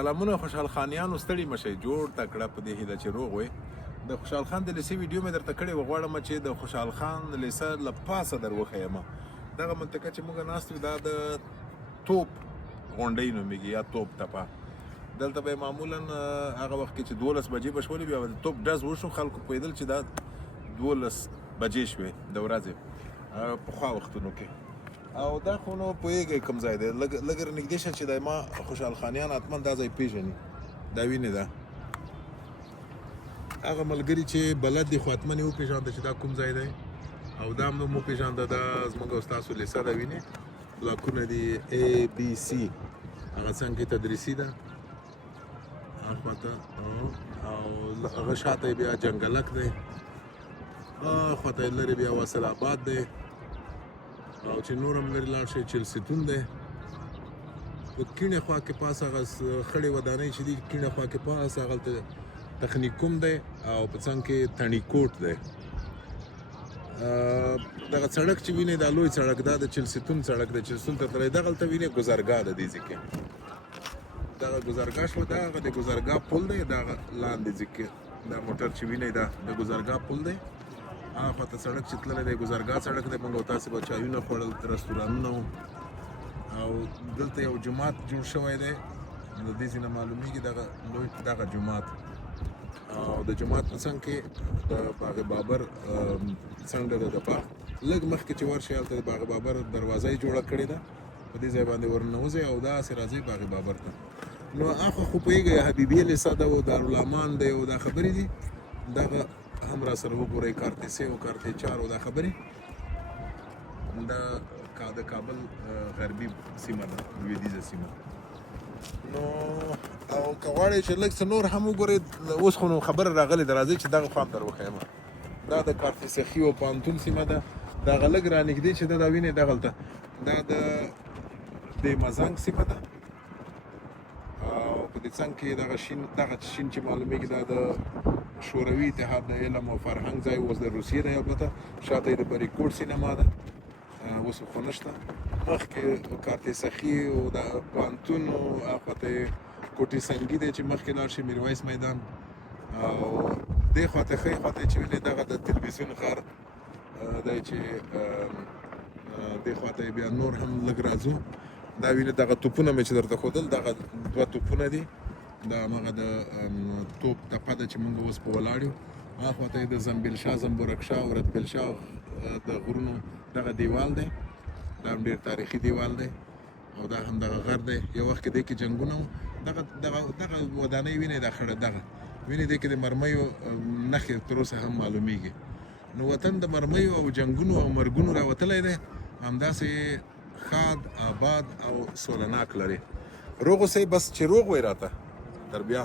سلامونه خوشحال خانیانو، ستړي مشئ، جوړ تکړه په دې هیله چې روغ وئ. د خوشحال خان د لیسې ویډیو مې درته کړې وه، غواړم چې د خوشحال خان لیسه له پاسه در وښیم. دغه منطقه چې موږ ناست یو دا د توپ غونډۍ نومېږي یا توپ تپه. دلته به یې معمولا هغه وخت کې چې 12 بجې به شولې، بیا به د توپ ډز وشو، خلکو پوهېدل چې دا 12 بجې شوې د ورځې پخوا وختونو کې. او دا خو نو پوهېږئ کوم ځای دی، لږ نږدې شه چې دی ما خوشحال خانیان حتما دا ځای پېژني، دا وینې ده. هغه ملګري چې بلد دي خو حتما یې وپېژانده چې دا کوم ځای دی، او دا هم نوم وپېژانده. دا زموږ او ستاسو لیسه ده، وینې بلاکونه دي ABC، هغه څنګ کې تدریسي ده اخواته، او هغه شاته یې بیا جنګلک دی، اخواته یې لرې بیا واصل آباد دی، او چې نور هم لرې لاړ شئ چلستون دی. په کیڼې خوا کې پاس هغه خړې ودانۍ چې دي، کیڼې خوا کې پاس هغلته تخنیکوم دی، او په څنګ کې تڼیکوټ دی. دغه سړک چې وینئ دا لوی سړک، دا د چلستون سړک دی، چلستون ته تلئ. دغلته وینئ ګذرګاه ده دې ځای کې، دغه ګذرګاه شوه، دا هغه د ګذرګاه پل دی، دا هغه لاندې ځای کې دا موټر چې وینئ دا د ګذرګاه پل دی. هغه خواته سړک چې تللی دی ګذرګاه سړک دی. موږ او تاسې به چایونه خوړل، رستورانونه وو، او دلته یو جومات جوړ شوی دی، د دې ځای نه معلومیږي دغه لوی دغه جومات. او د جومات په څنګ کې د باغ بابر څنډه ده، د باغ لږ مخکې چې ورشئ هلته د باغ بابر دروازه یې جوړه کړې ده، په دې ځای باندې ورننوځئ او داسې راځئ باغ بابر ته. نو هغه خو پوهېږئ حبیبیه لیسه ده او دارالامان دی او دا خبرې دي، دغه هم را سره وګورئ، کارتې 3 او کارتې 4 او دا خبرې. دا د کابل غربي سیمه ده، لویدیځه سیمه. نو او که غواړئ چې لږ څه نور هم وګورئ، اوس خو نو خبره راغلې ده، راځئ چې دغه خوا هم در وښیم. دا د کارتې سخي او پوهنتون سیمه ده، دغه لږ را نږدې چې ده دا وینئ دغلته دا د دې مزنګ سیمه ده، او په دې څنګ کې دغه شین چې معلومیږي دا د شوروي اتحاد د علم او فرهنګ ځای، اوس د روسیې دی. البته شاته یې د بریکوټ سینما ده، اوس خو نشته. مخکې کارتې سخي او د پوهنتون، او هاخواته یې کوټې سنګي دی چې مخکې لاړ شي میرویس میدان، او دې خواته ښۍ خواته چې وینئ دغه د تلویزیون غر دی چې دې خواته یې بیا نور هم لږ راځو. دا وینئ دغه توپونه مې چې درته ښودل، دغه 2 توپونه دي، دا هماغه د توپ تپه ده چې موږ اوس په ولاړ یو. هاخواته یې د زنبیل شاه، زنبورک شاه او رتبیل شاه د غرونو دغه دیوال دی، دا هم ډېر تاریخي دیوال دی، او دا هم دغه غر دی. یو وخت کې دې کې جنګونه وو. دغه ودانۍ وینئ دا خړه دغه وینئ دې کې د مرمیو نښې تر اوسه هم معلومیږي. نو وطن د مرمیو او جنګونو او مرګونو راوتلی دی، همداسې ښاد، آباد او سولهناک لري. روغ اوسئ، بس چې روغ وئ راته، تر بیا.